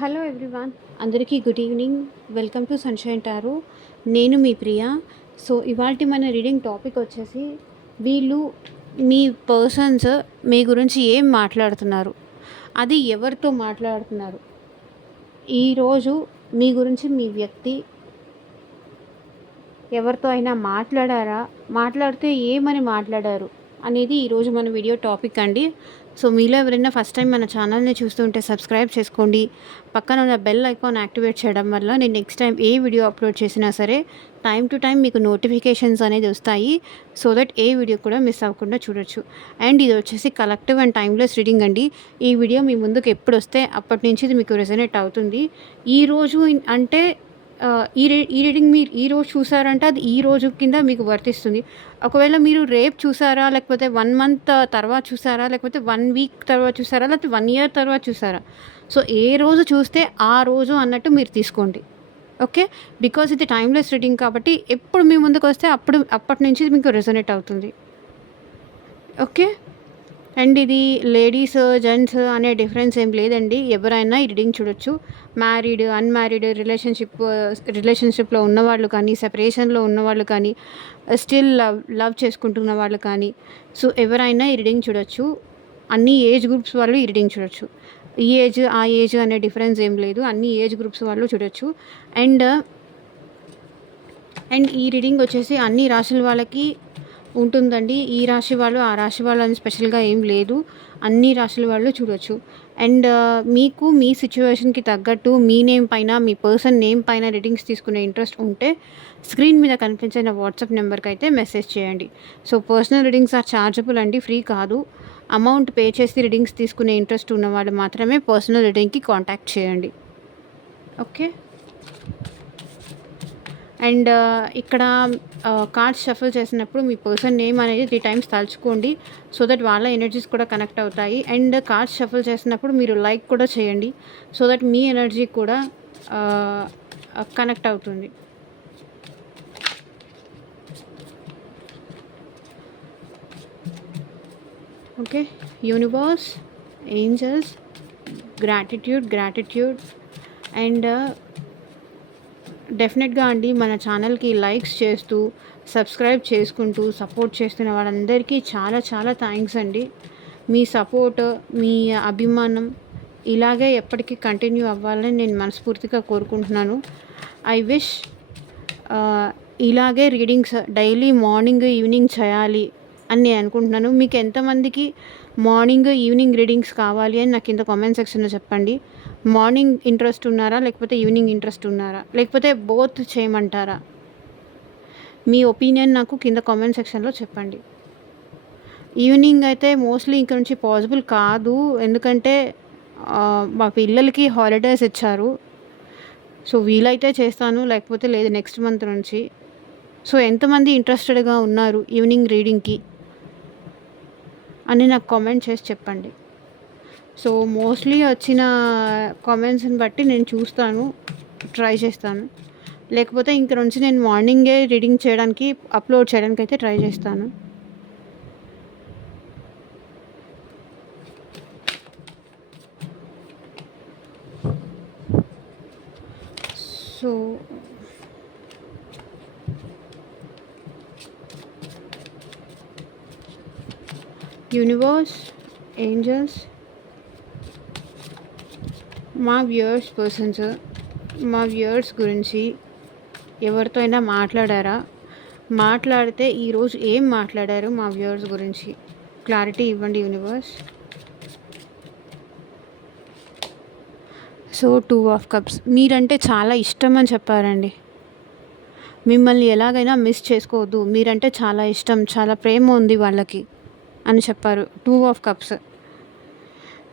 Hello everyone, అందరికీ good evening. Welcome to sunshine tarot. నేను మీ Priya. So ఇవాల్టి మన రీడింగ్ టాపిక్ వచ్చేసి, వీళ్ళు మీ పర్సన్స్ మీ గురించి ఏం మాట్లాడుతున్నారు, అది ఎవరితో మాట్లాడుతున్నారు, ఈరోజు మీ గురించి మీ వ్యక్తి ఎవరితో అయినా మాట్లాడారా, మాట్లాడితే ఏమని మాట్లాడారు అనేది ఈరోజు మన వీడియో టాపిక్ అండి. సో మీలో ఎవరైనా ఫస్ట్ టైం మన ఛానల్ని చూస్తుంటే సబ్స్క్రైబ్ చేసుకోండి. పక్కన ఉన్న బెల్ ఐకాన్ యాక్టివేట్ చేయడం వల్ల నేను నెక్స్ట్ టైం ఏ వీడియో అప్లోడ్ చేసినా సరే టైం టు టైం మీకు నోటిఫికేషన్స్ అనేది వస్తాయి. సో దట్ ఏ వీడియో కూడా మిస్ అవ్వకుండా చూడొచ్చు. అండ్ ఇది వచ్చేసి కలెక్టివ్ అండ్ టైమ్లెస్ రీడింగ్ అండి. ఈ వీడియో మీ ముందుకు ఎప్పుడు వస్తే అప్పటి నుంచి ఇది మీకు రెజనేట్ అవుతుంది. ఈరోజు అంటే ఈ రీడింగ్ మీరు ఈరోజు చూసారంటే అది ఈ రోజు కింద మీకు వర్తిస్తుంది. ఒకవేళ మీరు రేపు చూసారా, లేకపోతే 1 మంత్ తర్వాత చూసారా, లేకపోతే 1 వీక్ తర్వాత చూసారా, లేకపోతే 1 ఇయర్ తర్వాత చూసారా, సో ఏ రోజు చూస్తే ఆ రోజు అన్నట్టు మీరు తీసుకోండి. ఓకే, బికాజ్ ఇది టైమ్లెస్ రీడింగ్ కాబట్టి ఎప్పుడు మీ ముందుకు వస్తే అప్పటి నుంచి ఇది మీకు రెజొనేట్ అవుతుంది. ఓకే, అండ్ ఇది లేడీస్ జెంట్స్ అనే డిఫరెన్స్ ఏం లేదండి. ఎవరైనా ఈ రీడింగ్ చూడొచ్చు. మ్యారీడ్, అన్మ్యారీడ్, రిలేషన్షిప్లో ఉన్నవాళ్ళు కానీ, సెపరేషన్లో ఉన్నవాళ్ళు కానీ, స్టిల్ లవ్ చేసుకుంటున్న వాళ్ళు కానీ, సో ఎవరైనా ఈ రీడింగ్ చూడొచ్చు. అన్ని ఏజ్ గ్రూప్స్ వాళ్ళు ఈ రీడింగ్ చూడొచ్చు. ఈ ఏజ్ ఆ ఏజ్ అనే డిఫరెన్స్ ఏం లేదు, అన్ని ఏజ్ గ్రూప్స్ వాళ్ళు చూడొచ్చు. అండ్ ఈ రీడింగ్ వచ్చేసి అన్ని రాశుల వాళ్ళకి ఉంటుందండి. ఈ రాశి వాళ్ళు ఆ రాశి వాళ్ళు అని స్పెషల్గా ఏం లేదు, అన్ని రాశుల వాళ్ళు చూడొచ్చు. అండ్ మీకు మీ సిచ్యువేషన్కి తగ్గట్టు మీ నేమ్ పైన, మీ పర్సన్ నేమ్ పైన రీడింగ్స్ తీసుకునే ఇంట్రెస్ట్ ఉంటే స్క్రీన్ మీద కనిపించిన వాట్సాప్ నెంబర్కి అయితే మెసేజ్ చేయండి. So personal readings are chargeable అండి, ఫ్రీ కాదు. అమౌంట్ పే చేసి రీడింగ్స్ తీసుకునే ఇంట్రెస్ట్ ఉన్న వాళ్ళు మాత్రమే పర్సనల్ రీడింగ్కి కాంటాక్ట్ చేయండి. ఓకే, అండ్ ఇక్కడ కార్డ్స్ షఫల్ చేసినప్పుడు మీ పర్సన్ నేమ్ అనేది 3 times తలుచుకోండి. సో దట్ వాళ్ళ ఎనర్జీస్ కూడా కనెక్ట్ అవుతాయి. అండ్ కార్డ్స్ షఫల్ చేసినప్పుడు మీరు లైక్ కూడా చేయండి. సో దట్ మీ ఎనర్జీ కూడా కనెక్ట్ అవుతుంది. Okay, universe, angels, gratitude and డెఫినెట్గా అండి, మన ఛానల్కి లైక్స్ చేస్తూ సబ్స్క్రైబ్ చేసుకుంటూ సపోర్ట్ చేస్తున్న వాళ్ళందరికీ చాలా చాలా థ్యాంక్స్ అండి. మీ సపోర్ట్, మీ అభిమానం ఇలాగే ఎప్పటికీ కంటిన్యూ అవ్వాలని నేను మనస్ఫూర్తిగా కోరుకుంటున్నాను. ఐ విష్ ఇలాగే రీడింగ్స్ డైలీ మార్నింగ్ ఈవినింగ్ చేయాలి అని నేను అనుకుంటున్నాను. మీకు ఎంతమందికి మార్నింగ్ ఈవినింగ్ రీడింగ్స్ కావాలి అని నాకు కింద కామెంట్ సెక్షన్లో చెప్పండి. మార్నింగ్ ఇంట్రెస్ట్ ఉన్నారా, లేకపోతే ఈవినింగ్ ఇంట్రెస్ట్ ఉన్నారా, లేకపోతే బోత్ చేయమంటారా? మీ ఒపీనియన్ నాకు కింద కామెంట్ సెక్షన్లో చెప్పండి. ఈవినింగ్ అయితే మోస్ట్లీ ఇంక నుంచి పాసిబుల్ కాదు, ఎందుకంటే మా పిల్లలకి హాలిడేస్ ఇచ్చారు. సో వీలైతే చేస్తాను, లేకపోతే లేదు నెక్స్ట్ మంత్ నుంచి. సో ఎంతమంది ఇంట్రెస్టెడ్గా ఉన్నారు ఈవినింగ్ రీడింగ్కి అని నాకు కామెంట్ చేసి చెప్పండి. సో మోస్ట్లీ వచ్చిన కామెంట్స్ని బట్టి నేను చూస్తాను, ట్రై చేస్తాను. లేకపోతే ఇంక నుంచి నేను మార్నింగే రీడింగ్ చేయడానికి, అప్లోడ్ చేయడానికి అయితే ట్రై చేస్తాను. సో యూనివర్స్, ఏంజల్స్, మా వ్యూయర్స్ గురించి ఎవరితో అయినా మాట్లాడారా, మాట్లాడితే ఈరోజు ఏం మాట్లాడారు మా వ్యూయర్స్ గురించి క్లారిటీ ఇవ్వండి యూనివర్స్. సో 2 of Cups మీరంటే చాలా ఇష్టం అని చెప్పారండి. మిమ్మల్ని ఎలాగైనా మిస్ చేసుకోవద్దు, మీరంటే చాలా ఇష్టం, చాలా ప్రేమ ఉంది వాళ్ళకి అని చెప్పారు. 2 of Cups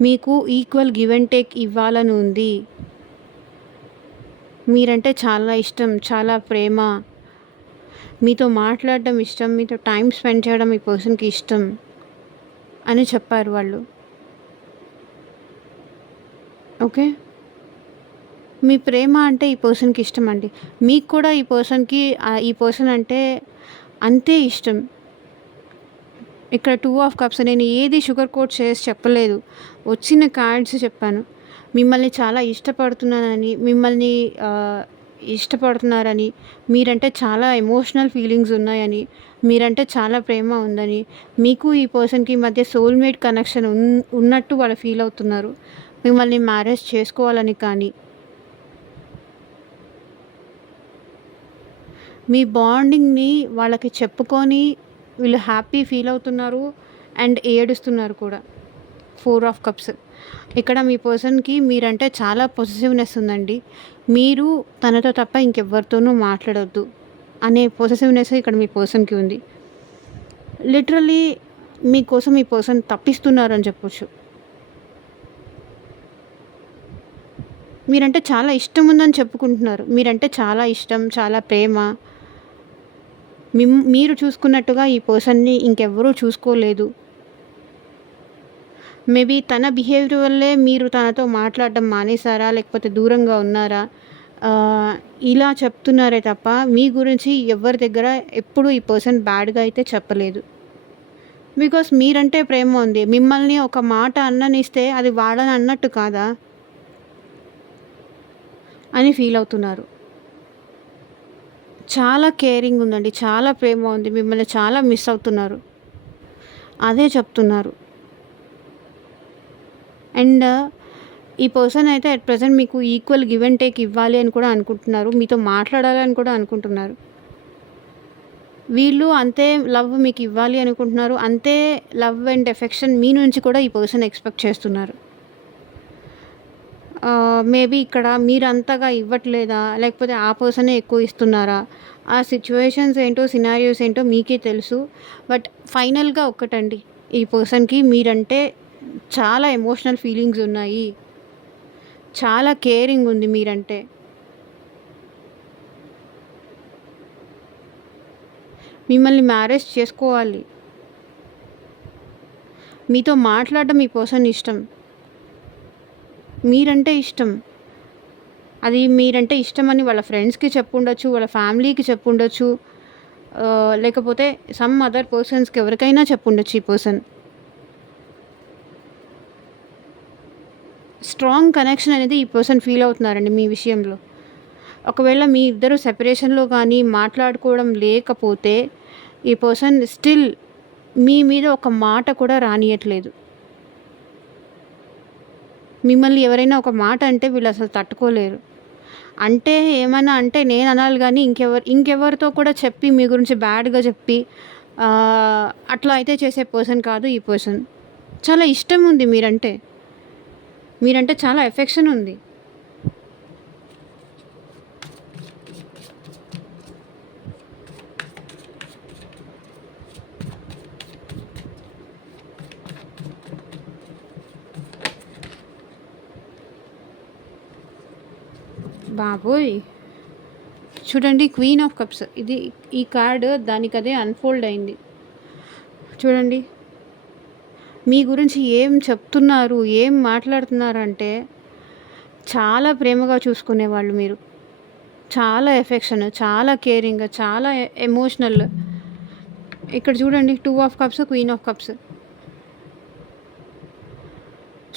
మీకు ఈక్వల్ గివ్ అండ్ టేక్ ఇవ్వాలని ఉంది. మీరంటే చాలా ఇష్టం, చాలా ప్రేమ, మీతో మాట్లాడడం ఇష్టం, మీతో టైం స్పెండ్ చేయడం ఈ పర్సన్కి ఇష్టం అని చెప్పారు వాళ్ళు. ఓకే, మీ ప్రేమ అంటే ఈ పర్సన్కి ఇష్టం అండి. మీకు కూడా ఈ పర్సన్ అంటే అంతే ఇష్టం. ఇక్కడ 2 of Cups నేను ఏది షుగర్ కోట్ చేసి చెప్పలేదు, వచ్చిన కార్డ్స్ చెప్పాను. మిమ్మల్ని చాలా ఇష్టపడుతున్నానని, మిమ్మల్ని ఇష్టపడుతున్నారని, మీరంటే చాలా ఎమోషనల్ ఫీలింగ్స్ ఉన్నాయని, మీరంటే చాలా ప్రేమ ఉందని, మీకు ఈ పర్సన్‌కి మధ్య సోల్‌మేట్ కనెక్షన్ ఉన్నట్టు వాళ్ళు ఫీల్ అవుతున్నారు. మిమ్మల్ని మ్యారేజ్ చేసుకోవాలని కానీ, మీ బాండింగ్‌ని వాళ్ళకి చెప్పుకొని వీళ్ళు హ్యాపీ ఫీల్ అవుతున్నారు అండ్ ఏడుస్తున్నారు కూడా. 4 ఆఫ్ కప్స్. ఇక్కడ మీ పర్సన్‌కి మీరంటే చాలా పొసెసివ్‌నెస్ ఉందండి. మీరు తనతో తప్ప ఇంకెవ్వరితోనూ మాట్లాడొద్దు అనే పొసెసివ్‌నెస్ ఇక్కడ మీ పర్సన్‌కి ఉంది. లిటరల్లీ మీకోసం మీ పర్సన్ తప్పిస్తున్నారని చెప్పొచ్చు. మీరంటే చాలా ఇష్టం ఉందని చెప్పుకుంటున్నారు. మీరంటే చాలా ఇష్టం, చాలా ప్రేమ. మీరు చూసుకున్నట్టుగా ఈ పర్సన్‌ని ఇంకెవ్వరూ చూసుకోలేదు. మేబీ తన బిహేవియర్ వల్లే మీరు తనతో మాట్లాడడం మానేసారా? లేకపోతే దూరంగా ఉన్నారా? ఇలా చెప్తున్నారే తప్ప మీ గురించి ఎవరి దగ్గర ఎప్పుడు ఈ పర్సన్ బ్యాడ్‌గా అయితే చెప్పలేదు. బికాస్ మీరంటే ప్రేమ ఉంది. మిమ్మల్ని ఒక మాట అన్ననిస్తే అది వాళ్ళని అన్నట్టు కాదా? అని ఫీల్ అవుతున్నారు. చాలా కేరింగ్ ఉందండి. చాలా ప్రేమ ఉంది. మిమ్మల్ని చాలా మిస్ అవుతున్నారు. అదే చెప్తున్నారు. అండ్ ఈ పర్సన్ అయితే అట్ ప్రెజెంట్ మీకు ఈక్వల్ గివ్ అండ్ టేక్ ఇవ్వాలి అని కూడా అనుకుంటున్నారు. మీతో మాట్లాడాలని కూడా అనుకుంటున్నారు. వీళ్ళు అంతే లవ్ మీకు ఇవ్వాలి అనుకుంటున్నారు. అంతే లవ్ అండ్ ఎఫెక్షన్ మీ నుంచి కూడా ఈ పర్సన్ ఎక్స్‌పెక్ట్ చేస్తున్నారు. మేబీ ఇక్కడ మీరంతగా ఇవ్వట్లేదా? లేకపోతే ఆ పర్సనే ఎక్కువ ఇస్తున్నారా? ఆ సిట్యుయేషన్స్ ఏంటో, సినారియోస్ ఏంటో మీకే తెలుసు. బట్ ఫైనల్‌గా ఒక్కటండి. ఈ పర్సన్‌కి మీరంటే చాలా ఎమోషనల్ ఫీలింగ్స్ ఉన్నాయి. చాలా కేరింగ్ ఉంది మీరంటే. మిమ్మల్ని మ్యారేజ్ చేసుకోవాలి. మీతో మాట్లాడడం ఈ పర్సన్ ఇష్టం. మీరంటే ఇష్టం. అది మీరంటే ఇష్టమని వాళ్ళ ఫ్రెండ్స్‌కి చెప్పుండొచ్చు, వాళ్ళ ఫ్యామిలీకి చెప్పుండొచ్చు. లేకపోతే సమ్ అదర్ పర్సన్స్‌కి ఎవరికైనా చెప్పుండొచ్చు ఈ పర్సన్. స్ట్రాంగ్ కనెక్షన్ అనేది ఈ పర్సన్ ఫీల్ అవుతున్నారండి మీ విషయంలో. ఒకవేళ మీ ఇద్దరు సెపరేషన్‌లో కానీ మాట్లాడుకోవడం లేకపోతే ఈ పర్సన్ స్టిల్ మీ మీద ఒక మాట కూడా రానీయట్లేదు. మిమ్మల్ని ఎవరైనా ఒక మాట అంటే వీళ్ళు అసలు తట్టుకోలేరు. అంటే ఏమన్నా అంటే నేను అనాలి గానీ ఇంకెవరితో కూడా చెప్పి మీ గురించి బ్యాడ్‌గా చెప్పి అట్లా అయితే చేసే పర్సన్ కాదు ఈ పర్సన్. చాలా ఇష్టం ఉంది మీరంటే. మీరంటే చాలా ఎఫెక్షన్ ఉంది. బాబోయ్! చూడండి క్వీన్ ఆఫ్ కప్స్. ఈ కార్డ్ దానికదే అన్‌ఫోల్డ్ అయింది. చూడండి. మీ గురించి ఏం చెప్తున్నారు, ఏం మాట్లాడుతున్నారంటే చాలా ప్రేమగా చూసుకునేవాళ్ళు మీరు. చాలా ఎఫెక్షన్, చాలా కేరింగ్, చాలా ఎమోషనల్. ఇక్కడ చూడండి 2 of cups, queen of cups.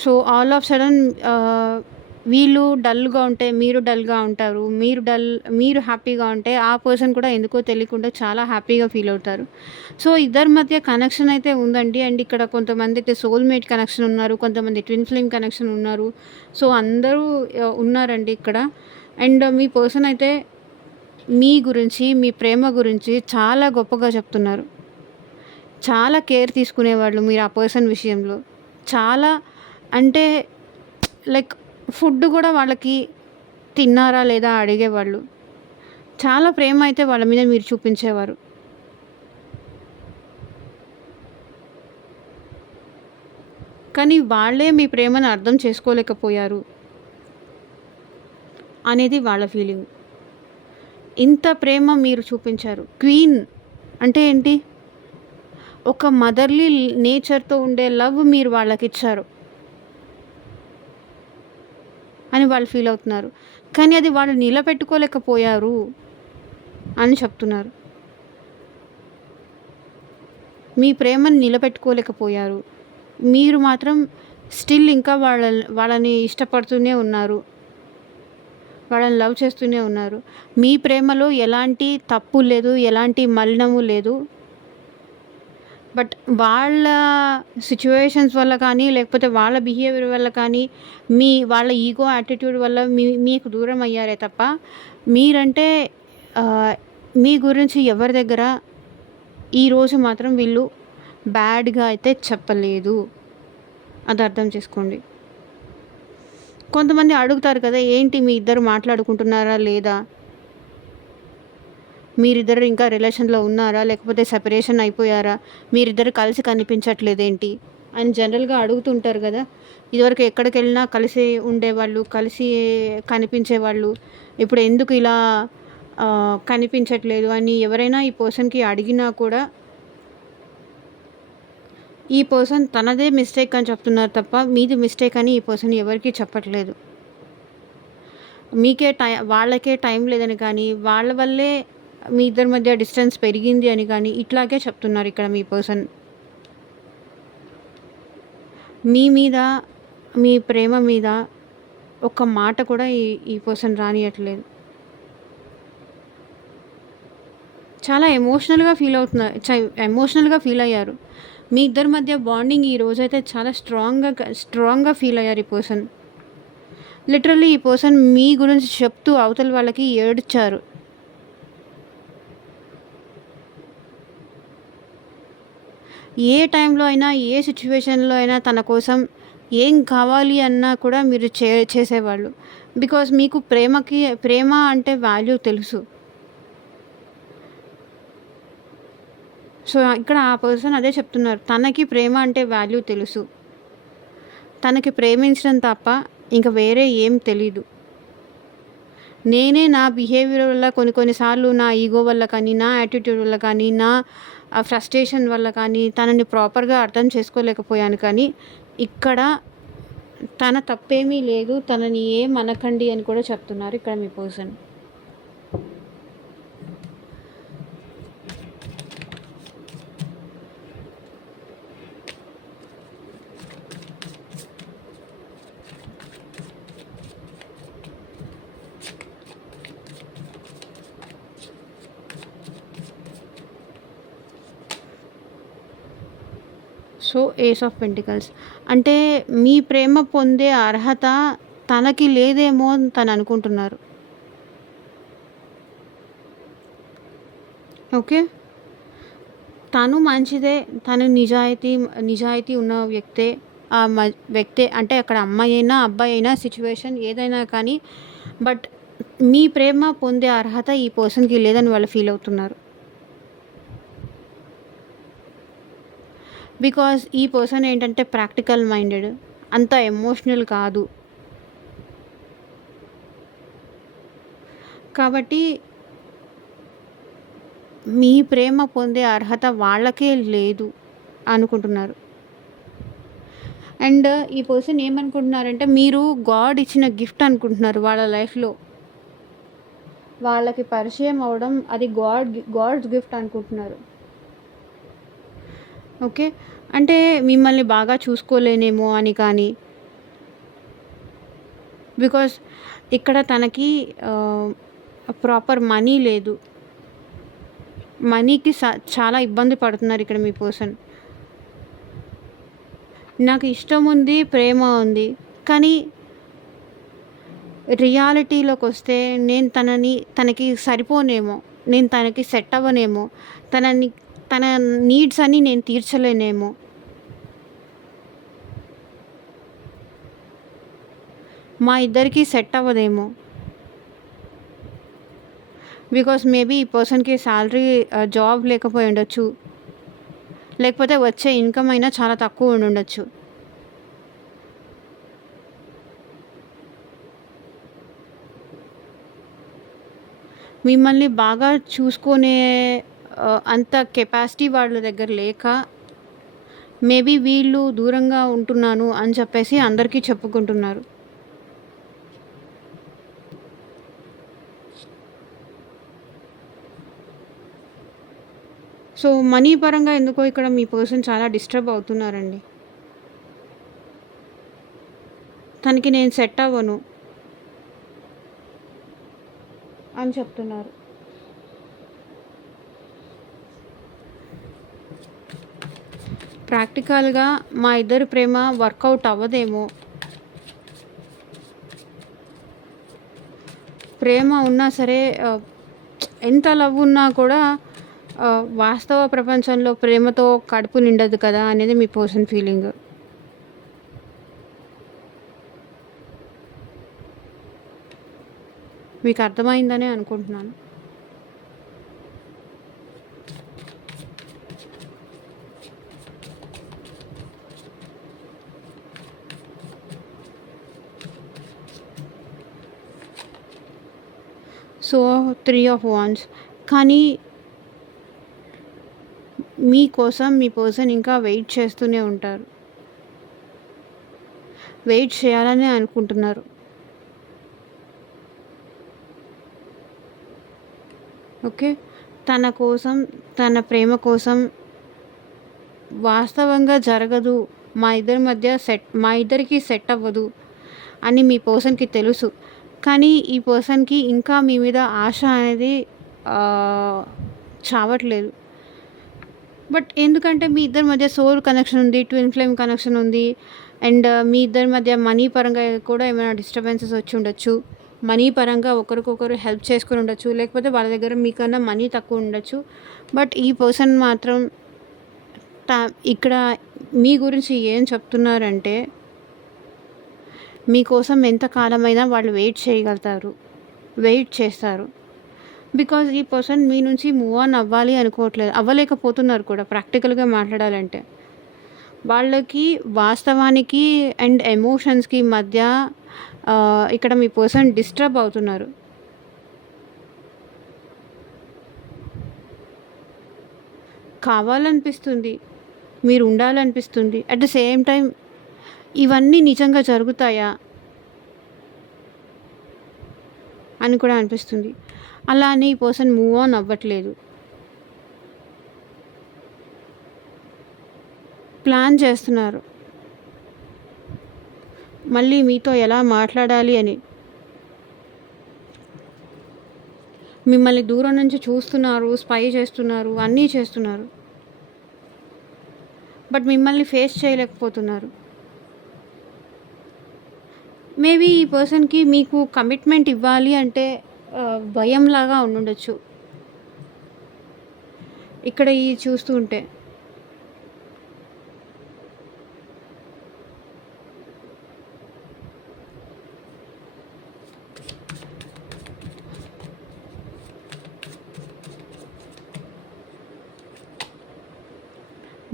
So all of sudden వీళ్ళు డల్‌గా ఉంటే మీరు డల్‌గా ఉంటారు. మీరు హ్యాపీగా ఉంటే ఆ పర్సన్ కూడా ఎందుకో తెలియకుండా చాలా హ్యాపీగా ఫీల్ అవుతారు. సో ఇద్దరి మధ్య కనెక్షన్ అయితే ఉందండి. అండ్ ఇక్కడ కొంతమంది అయితే సోల్‌మేట్ కనెక్షన్ ఉన్నారు. కొంతమంది ట్విన్ ఫ్లేమ్ కనెక్షన్ ఉన్నారు. సో అందరూ ఉన్నారండి ఇక్కడ. అండ్ మీ పర్సన్ అయితే మీ గురించి, మీ ప్రేమ గురించి చాలా గొప్పగా చెప్తున్నారు. చాలా కేర్ తీసుకునేవాళ్ళు మీరు ఆ పర్సన్ విషయంలో. చాలా అంటే లైక్ ఫుడ్ కూడా వాళ్ళకి తిన్నారా లేదా అడిగేవాళ్ళు. చాలా ప్రేమ అయితే వాళ్ళ మీద మీరు చూపించేవారు. కానీ వాళ్ళే మీ ప్రేమను అర్థం చేసుకోలేకపోయారు అనేది వాళ్ళ ఫీలింగ్. ఇంత ప్రేమ మీరు చూపించారు. క్వీన్ అంటే ఏంటి? ఒక మదర్లీ నేచర్‌తో ఉండే లవ్ మీరు వాళ్ళకిచ్చారు అని వాళ్ళు ఫీల్ అవుతున్నారు. కానీ అది వాళ్ళు నిలబెట్టుకోలేకపోయారు అని చెప్తున్నారు. మీ ప్రేమను నిలబెట్టుకోలేకపోయారు. మీరు మాత్రం స్టిల్ ఇంకా వాళ్ళని ఇష్టపడుతూనే ఉన్నారు. వాళ్ళని లవ్ చేస్తూనే ఉన్నారు. మీ ప్రేమలో ఎలాంటి తప్పు లేదు. ఎలాంటి మలినము లేదు. బట్ వాళ్ళ సిట్యుయేషన్స్ వల్ల కానీ, లేకపోతే వాళ్ళ బిహేవియర్ వల్ల కానీ, వాళ్ళ ఈగో యాటిట్యూడ్ వల్ల మీకు దూరం అయ్యారే తప్ప, మీరంటే మీ గురించి ఎవరి దగ్గర ఈరోజు మాత్రం వీళ్ళు బ్యాడ్‌గా అయితే చెప్పలేదు. అది అర్థం చేసుకోండి. కొంతమంది అడుగుతారు కదా! ఏంటి మీ ఇద్దరు మాట్లాడుకుంటున్నారా లేదా? మీరిద్దరు ఇంకా రిలేషన్‌లో ఉన్నారా? లేకపోతే సెపరేషన్ అయిపోయారా? మీరిద్దరు కలిసి కనిపించట్లేదేంటి? అని జనరల్‌గా అడుగుతుంటారు గదా! ఇదివరకు ఎక్కడికెళ్ళినా కలిసి ఉండేవాళ్ళు, కలిసి కనిపించేవాళ్ళు. ఇప్పుడు ఎందుకు ఇలా కనిపించట్లేదు అని ఎవరైనా ఈ పర్సన్‌కి అడిగినా కూడా ఈ పర్సన్ తనదే మిస్టేక్ అని చెప్తున్నారు తప్ప, మీది మిస్టేక్ అని ఈ పర్సన్ ఎవరికీ చెప్పట్లేదు. వాళ్ళకే టైం లేదని కానీ, వాళ్ళ వల్లే మీ ఇద్దరి మధ్య డిస్టెన్స్ పెరిగింది అని కానీ, ఇట్లాగే చెప్తున్నారు ఇక్కడ మీ పర్సన్. మీ మీద, మీ ప్రేమ మీద ఒక్క మాట కూడా ఈ పర్సన్ రానియట్లేదు. చాలా ఎమోషనల్‌గా ఫీల్ అయ్యారు. మీ ఇద్దరి మధ్య బాండింగ్ ఈ రోజైతే చాలా స్ట్రాంగ్‌గా ఫీల్ అయ్యారు ఈ పర్సన్. లిటరల్లీ ఈ పర్సన్ మీ గురించి చెప్తూ అవతల వాళ్ళకి ఏడ్చారు. ఏ టైంలో అయినా, ఏ సిట్యుయేషన్‌లో అయినా తన కోసం ఏం కావాలి అన్నా కూడా మీరు చేసేవాళ్ళు. బికాజ్ మీకు ప్రేమ అంటే వాల్యూ తెలుసు. సో, ఇక్కడ ఆ పర్సన్ అదే చెప్తున్నారు. తనకి ప్రేమ అంటే వాల్యూ తెలుసు. తనకి ప్రేమించడం తప్ప ఇంక వేరే ఏం తెలీదు. నేనే నా బిహేవియర్ వల్ల కొన్ని సార్లు నా ఈగో వల్ల కానీ, నా యాటిట్యూడ్ వల్ల కానీ, నా ఫ్రస్ట్రేషన్ వల్ల కానీ తనని ప్రాపర్‌గా అర్థం చేసుకోలేకపోయాను కానీ, ఇక్కడ తన తప్పేమీ లేదు. తనని ఏమనకండి అని కూడా చెప్తున్నారు ఇక్కడ మీ person. So, ace of pentacles అంటే మీ ప్రేమ పొందే అర్హత తనకి లేదేమో అని తను అనుకుంటున్నారు. ఓకే. తను మంచిదే. తను నిజాయితీ ఉన్న వ్యక్తే. వ్యక్తే అంటే అక్కడ అమ్మాయి అయినా, అబ్బాయి అయినా సిట్యుయేషన్ ఏదైనా కానీ, బట్ మీ ప్రేమ పొందే అర్హత ఈ పర్సన్‌కి లేదని వాళ్ళు ఫీల్ అవుతున్నారు. బికాజ్ ఈ పర్సన్ ఏంటంటే ప్రాక్టికల్ మైండెడ్. అంత ఎమోషనల్ కాదు. కాబట్టి మీ ప్రేమ పొందే అర్హత వాళ్ళకే లేదు అనుకుంటున్నారు. అండ్ ఈ పర్సన్ ఏమనుకుంటున్నారంటే మీరు గాడ్ ఇచ్చిన గిఫ్ట్ అనుకుంటున్నారు వాళ్ళ లైఫ్‌లో. వాళ్ళకి పరిచయం అవ్వడం అది గాడ్స్ గిఫ్ట్ అనుకుంటున్నారు. ఓకే. అంటే మిమ్మల్ని బాగా చూసుకోలేనేమో అని కానీ, బికాజ్ ఇక్కడ తనకి ప్రాపర్ మనీ లేదు. మనీకి చాలా ఇబ్బంది పడుతున్నారు ఇక్కడ మీ పర్సన్. నాకు ఇష్టం ఉంది, ప్రేమ ఉంది. కానీ రియాలిటీలోకి వస్తే నేను తనకి సరిపోనేమో. నేను తనకి సెట్ అవ్వనేమో. తన నీడ్స్ అన్నీ నేను తీర్చలేనేమో. మా ఇద్దరికీ సెట్ అవ్వదేమో. బికాస్ మేబీ ఈ పర్సన్‌కి జాబ్ లేకపోయి ఉండొచ్చు. లేకపోతే వచ్చే ఇన్‌కమ్ అయినా చాలా తక్కువ ఉండుండొచ్చు. మిమ్మల్ని బాగా చూసుకునే అంత కెపాసిటీ వాళ్ళ దగ్గర లేక, మేబీ వీళ్ళు దూరంగా ఉంటున్నాను అని చెప్పేసి అందరికీ చెప్పుకుంటున్నారు. సో, మనీ పరంగా ఎందుకో ఇక్కడ మీ పర్సన్ చాలా డిస్టర్బ్ అవుతున్నారండి. తనకి నేను సెట్ అవ్వను అని చెప్తున్నారు. ప్రాక్టికల్‌గా మా ఇద్దరి ప్రేమ వర్కౌట్ అవ్వదేమో. ప్రేమ ఉన్నా సరే ఎంత లవ్ ఉన్నా కూడా వాస్తవ ప్రపంచంలో ప్రేమతో కడుపు నిండదు కదా అనేది మీ పర్సన్ ఫీలింగ్. మీకు అర్థమైందనే అనుకుంటున్నాను. So 3 of wands. కానీ మీకోసం మీ పర్సన్ ఇంకా వెయిట్ చేస్తూనే ఉంటారు. వెయిట్ చేయాలనే అనుకుంటున్నారు. ఓకే. తన కోసం, తన ప్రేమ కోసం వాస్తవంగా జరగదు. మా ఇద్దరికీ సెట్ అవ్వదు అని మీ పర్సన్‌కి తెలుసు. కానీ ఈ పర్సన్‌కి ఇంకా మీ మీద ఆశ అనేది చావట్లేదు. బట్ ఎందుకంటే మీ ఇద్దరి మధ్య సోల్ కనెక్షన్ ఉంది, ట్విన్ ఫ్లేమ్ కనెక్షన్ ఉంది. అండ్ మీ ఇద్దరి మధ్య మనీ పరంగా కూడా ఏమైనా డిస్టర్బెన్సెస్ వచ్చి ఉండొచ్చు. మనీ పరంగా ఒకరికొకరు హెల్ప్ చేసుకొని ఉండొచ్చు. లేకపోతే వాళ్ళ దగ్గర మీకన్నా మనీ తక్కువ ఉండొచ్చు. బట్ ఈ పర్సన్ మాత్రం ఇక్కడ మీ గురించి ఏం చెప్తున్నారంటే, మీకోసం ఎంత కాలమైనా వాళ్ళు వెయిట్ చేయగలుగుతారు, వెయిట్ చేస్తారు. బికాజ్ ఈ పర్సన్ మీ నుంచి మూవ్ ఆన్ అవ్వాలి అనుకోవట్లేదు, అవ్వలేకపోతున్నారు కూడా. ప్రాక్టికల్గా మాట్లాడాలంటే వాళ్ళకి వాస్తవానికి అండ్ ఎమోషన్స్కి మధ్య ఇక్కడ మీ పర్సన్ డిస్టర్బ్ అవుతున్నారు. కావాలనిపిస్తుంది, మీరు ఉండాలనిపిస్తుంది. అట్ ద సేమ్ టైం ఇవన్నీ నిజంగా జరుగుతాయా అని కూడా అనిపిస్తుంది. అలా అని ఈ పర్సన్ మూవ్ ఆన్ అవ్వట్లేదు. ప్లాన్ చేస్తున్నారు మళ్ళీ మీతో ఎలా మాట్లాడాలి అని. మిమ్మల్ని దూరం నుంచి చూస్తున్నారు, స్పై చేస్తున్నారు, అన్నీ చేస్తున్నారు. బట్ మిమ్మల్ని ఫేస్ చేయలేకపోతున్నారు. మేబీ ఈ పర్సన్‌కి మీకు కమిట్మెంట్ ఇవ్వాలి అంటే భయంలాగా ఉండుండొచ్చు ఇక్కడ ఈ చూస్తూ ఉంటే.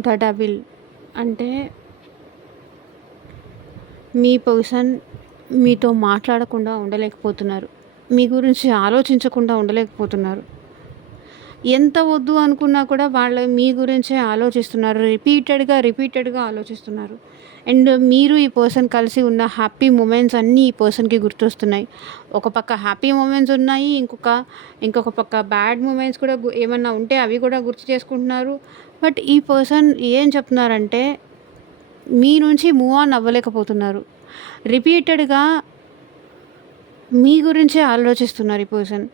ద డబుల్ అంటే మీ పర్సన్ మీతో మాట్లాడకుండా ఉండలేకపోతున్నారు. మీ గురించి ఆలోచించకుండా ఉండలేకపోతున్నారు. ఎంత వద్దు అనుకున్నా కూడా వాళ్ళు మీ గురించే ఆలోచిస్తున్నారు. రిపీటెడ్గా ఆలోచిస్తున్నారు. అండ్ మీరు ఈ పర్సన్ కలిసి ఉన్న హ్యాపీ మూమెంట్స్ అన్నీ ఈ పర్సన్‌కి గుర్తొస్తున్నాయి. ఒక పక్క హ్యాపీ మూమెంట్స్ ఉన్నాయి. ఇంకొక పక్క బ్యాడ్ మూమెంట్స్ కూడా ఏమన్నా ఉంటే అవి కూడా గుర్తు చేసుకుంటున్నారు. బట్ ఈ పర్సన్ ఏం చెప్తున్నారంటే మీ నుంచి మూవ్ ఆన్ అవ్వలేకపోతున్నారు. రిపీటెడ్గా మీ గురించే ఆలోచిస్తున్నారు ఈ పర్సన్.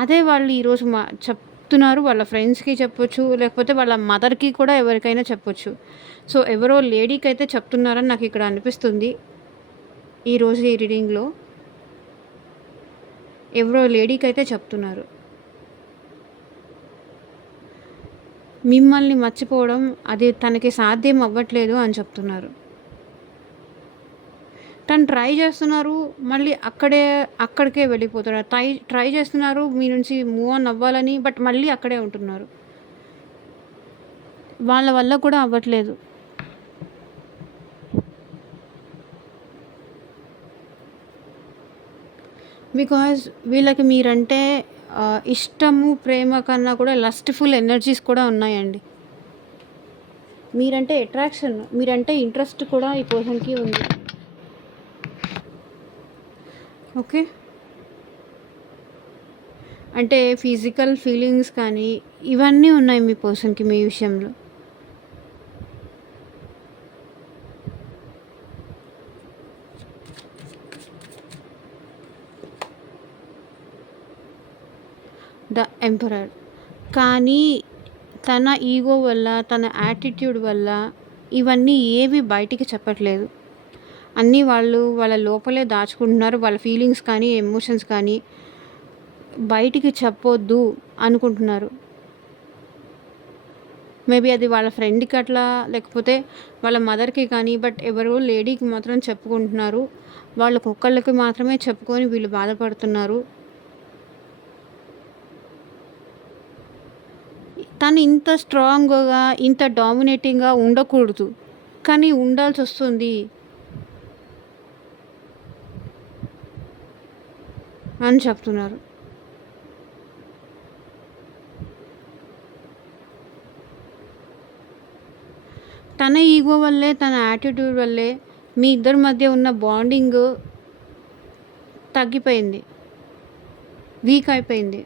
అదే వాళ్ళు ఈరోజు చెప్తున్నారు. వాళ్ళ ఫ్రెండ్స్‌కి చెప్పొచ్చు, లేకపోతే వాళ్ళ మదర్‌కి కూడా ఎవరికైనా చెప్పొచ్చు. సో ఎవరో లేడీకి అయితే చెప్తున్నారని నాకు ఇక్కడ అనిపిస్తుంది. ఈరోజు ఈ రీడింగ్లో ఎవరో లేడీకి అయితే చెప్తున్నారు. మిమ్మల్ని మర్చిపోవడం అది తనకి సాధ్యం అవ్వట్లేదు అని చెప్తున్నారు. తను ట్రై చేస్తున్నారు, మళ్ళీ అక్కడికే వెళ్ళిపోతున్నారు. ట్రై చేస్తున్నారు మీ నుంచి మూవ్ ఆన్ అవ్వాలని, బట్ మళ్ళీ అక్కడే ఉంటున్నారు. వాళ్ళ వల్ల కూడా అవ్వట్లేదు. బికాజ్ వీళ్ళకి మీరంటే ఇష్టము, ప్రేమ కన్నా కూడా లస్ట్‌ఫుల్ ఎనర్జీస్ కూడా ఉన్నాయండి. మీరంటే అట్రాక్షన్, మీరంటే ఇంట్రెస్ట్ కూడా ఈ పర్సన్‌కి ఉంది. ఓకే. అంటే ఫిజికల్ ఫీలింగ్స్ కానీ ఇవన్నీ ఉన్నాయి మీ పర్సన్‌కి మీ విషయంలో. ఎంపరర్. కానీ తన ఈగో వల్ల, తన యాటిట్యూడ్ వల్ల ఇవన్నీ ఏవి బయటికి చెప్పట్లేదు. అన్నీ వాళ్ళ లోపలే దాచుకుంటున్నారు. వాళ్ళ ఫీలింగ్స్ కానీ, ఎమోషన్స్ కానీ బయటికి చెప్పొద్దు అనుకుంటున్నారు. మేబీ అది వాళ్ళ ఫ్రెండ్‌కి అట్లా, లేకపోతే వాళ్ళ మదర్‌కి కానీ, బట్ ఎవరో లేడీకి మాత్రం చెప్పుకుంటున్నారు. వాళ్ళకొక్కళ్ళకి మాత్రమే చెప్పుకొని వీళ్ళు బాధపడుతున్నారు. తను ఇంత స్ట్రాంగ్‌గా, ఇంత డామినేటింగ్‌గా ఉండకూడదు. కానీ ఉండాల్సొస్తుంది అని చెప్తున్నారు. తన ఈగో వల్లే, తన యాటిట్యూడ్ వల్లే మీ ఇద్దరి మధ్య ఉన్న బాండింగ్ తగ్గిపోయింది. వీక్ అయిపోయింది.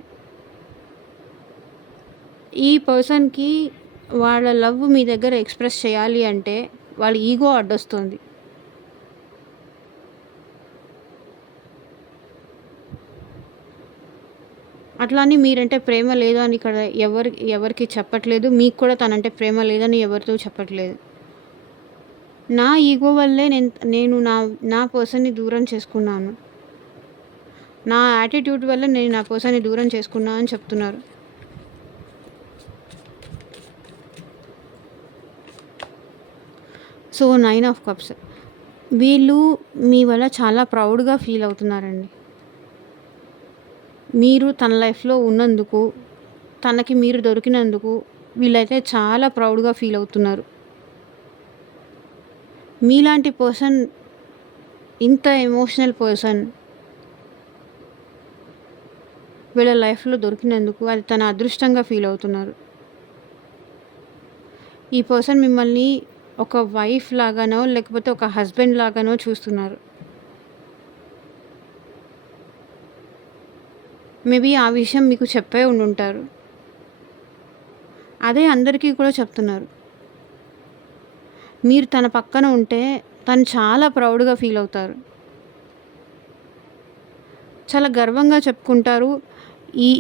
ఈ పర్సన్‌కి వాళ్ళ లవ్ మీ దగ్గర ఎక్స్‌ప్రెస్ చేయాలి అంటే వాళ్ళ ఈగో అడ్డొస్తుంది. అట్లా అని మీరంటే ప్రేమ లేదు అని ఇక్కడ ఎవరికీ చెప్పట్లేదు. మీకు కూడా తనంటే ప్రేమ లేదని ఎవరితో చెప్పట్లేదు. నా ఈగో వల్లే నేను నా పర్సన్‌ని దూరం చేసుకున్నాను. నా యాటిట్యూడ్ వల్ల నేను నా పర్సన్‌ని దూరం చేసుకున్నా అని చెప్తున్నారు. So 9 of cups. వీళ్ళు మీ వల్ల చాలా ప్రౌడ్‌గా ఫీల్ అవుతున్నారండి. మీరు తన లైఫ్‌లో ఉన్నందుకు, తనకి మీరు దొరికినందుకు వీళ్ళైతే చాలా ప్రౌడ్‌గా ఫీల్ అవుతున్నారు. మీలాంటి పర్సన్, ఇంత ఎమోషనల్ పర్సన్ వీళ్ళ లైఫ్‌లో దొరికినందుకు అది తన అదృష్టంగా ఫీల్ అవుతున్నారు. ఈ పర్సన్ మిమ్మల్ని ఒక వైఫ్ లాగానో, లేకపోతే ఒక హస్బెండ్ లాగానో చూస్తున్నారు. మేబీ ఆ విషయం మీకు చెప్పే ఉండుంటారు. అదే అందరికీ కూడా చెప్తున్నారు. మీరు తన పక్కన ఉంటే తను చాలా ప్రౌడ్‌గా ఫీల్ అవుతారు. చాలా గర్వంగా చెప్పుకుంటారు.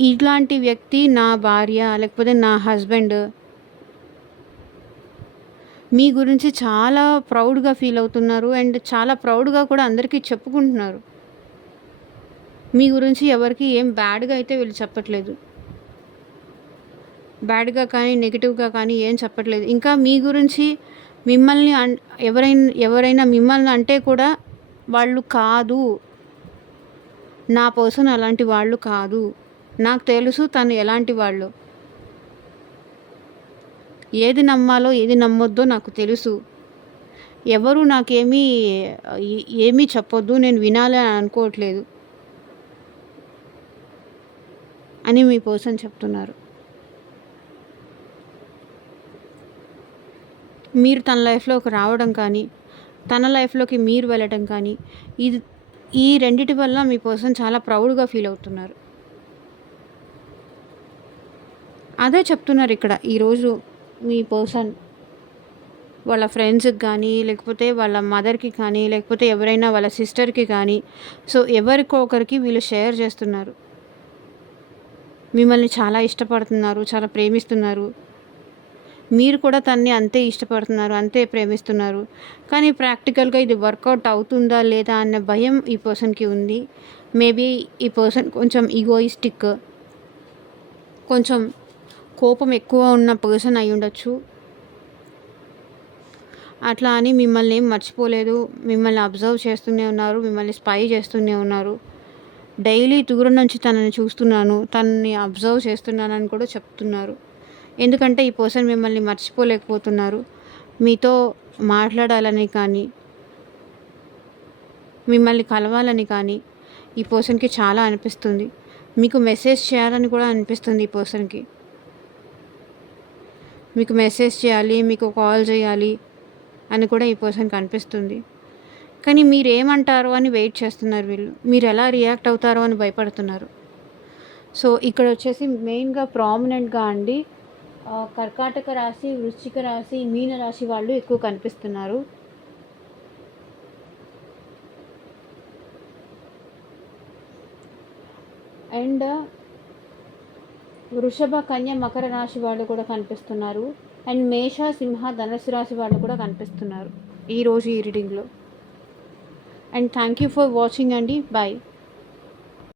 ఇట్లాంటి వ్యక్తి నా భార్య, లేకపోతే నా హస్బెండ్. మీ గురించి చాలా ప్రౌడ్‌గా ఫీల్ అవుతున్నారు. అండ్ చాలా ప్రౌడ్‌గా కూడా అందరికీ చెప్పుకుంటున్నారు. మీ గురించి ఎవరికీ ఏం బ్యాడ్‌గా అయితే వీళ్ళు చెప్పట్లేదు. బ్యాడ్‌గా కానీ, నెగెటివ్‌గా కానీ ఏం చెప్పట్లేదు. ఇంకా మీ గురించి మిమ్మల్ని ఎవరైనా మిమ్మల్ని అంటే కూడా వాళ్ళు కాదు, నా పర్సన్ అలాంటి వాళ్ళు కాదు, నాకు తెలుసు తను ఎలాంటి వాళ్ళో, ఏది నమ్మాలో ఏది నమ్మొద్దో నాకు తెలుసు, ఎవరు నాకేమీ ఏమీ చెప్పొద్దు, నేను వినాలి అని అనుకోవట్లేదు అని మీ పర్సన్ చెప్తున్నారు. మీరు తన లైఫ్‌లోకి రావడం కానీ, తన లైఫ్‌లోకి మీరు వెళ్ళటం కానీ, ఈ రెండిటి వల్ల మీ పర్సన్ చాలా ప్రౌడ్‌గా ఫీల్ అవుతున్నారు. అదే చెప్తున్నారు ఇక్కడ ఈరోజు మీ పర్సన్ వాళ్ళ ఫ్రెండ్స్‌కి కానీ, లేకపోతే వాళ్ళ మదర్‌కి కానీ, లేకపోతే ఎవరైనా వాళ్ళ సిస్టర్‌కి కానీ, సో ఎవరికో ఒకరికి వీళ్ళు షేర్ చేస్తున్నారు. మిమ్మల్ని చాలా ఇష్టపడుతున్నారు, చాలా ప్రేమిస్తున్నారు. మీరు కూడా తనని అంతే ఇష్టపడుతున్నారు, అంతే ప్రేమిస్తున్నారు. కానీ ప్రాక్టికల్‌గా ఇది వర్కౌట్ అవుతుందా లేదా అన్న భయం ఈ పర్సన్‌కి ఉంది. మేబీ ఈ పర్సన్ కొంచెం ఈగోయిస్టిక్, కొంచెం కోపం ఎక్కువ ఉన్న పర్సన్ అయ్యుండొచ్చు. అట్లా అని మిమ్మల్ని ఏం మర్చిపోలేదు. మిమ్మల్ని అబ్జర్వ్ చేస్తూనే ఉన్నారు. మిమ్మల్ని స్పై చేస్తూనే ఉన్నారు. డైలీ దూరం నుంచి తనని చూస్తున్నాను, తనని అబ్జర్వ్ చేస్తున్నానని కూడా చెప్తున్నారు. ఎందుకంటే ఈ పర్సన్ మిమ్మల్ని మర్చిపోలేకపోతున్నారు. మీతో మాట్లాడాలని కానీ, మిమ్మల్ని కలవాలని కానీ ఈ పర్సన్‌కి చాలా అనిపిస్తుంది. మీకు మెసేజ్ చేయాలని కూడా అనిపిస్తుంది ఈ పర్సన్‌కి. మీకు మెసేజ్ చేయాలి, మీకు కాల్ చేయాలి అని కూడా ఈ పర్సన్‌కి అనిపిస్తుంది. కానీ మీరేమంటారో అని వెయిట్ చేస్తున్నారు వీళ్ళు. మీరు ఎలా రియాక్ట్ అవుతారో అని భయపడుతున్నారు. సో ఇక్కడ వచ్చేసి మెయిన్‌గా ప్రామినెంట్‌గా అండి కర్కాటక రాశి, వృశ్చిక రాశి, మీన రాశి వాళ్ళు ఎక్కువ కనిపిస్తున్నారు. అండ్ వృషభ, కన్య, మకర రాశి వాళ్ళు కూడా కనిపిస్తున్నారు. అండ్ మేష, సింహ, ధనుసు రాశి వాళ్ళు కూడా కనిపిస్తున్నారు ఈరోజు ఈ రీడింగ్లో. And thank you for watching అండి. బాయ్.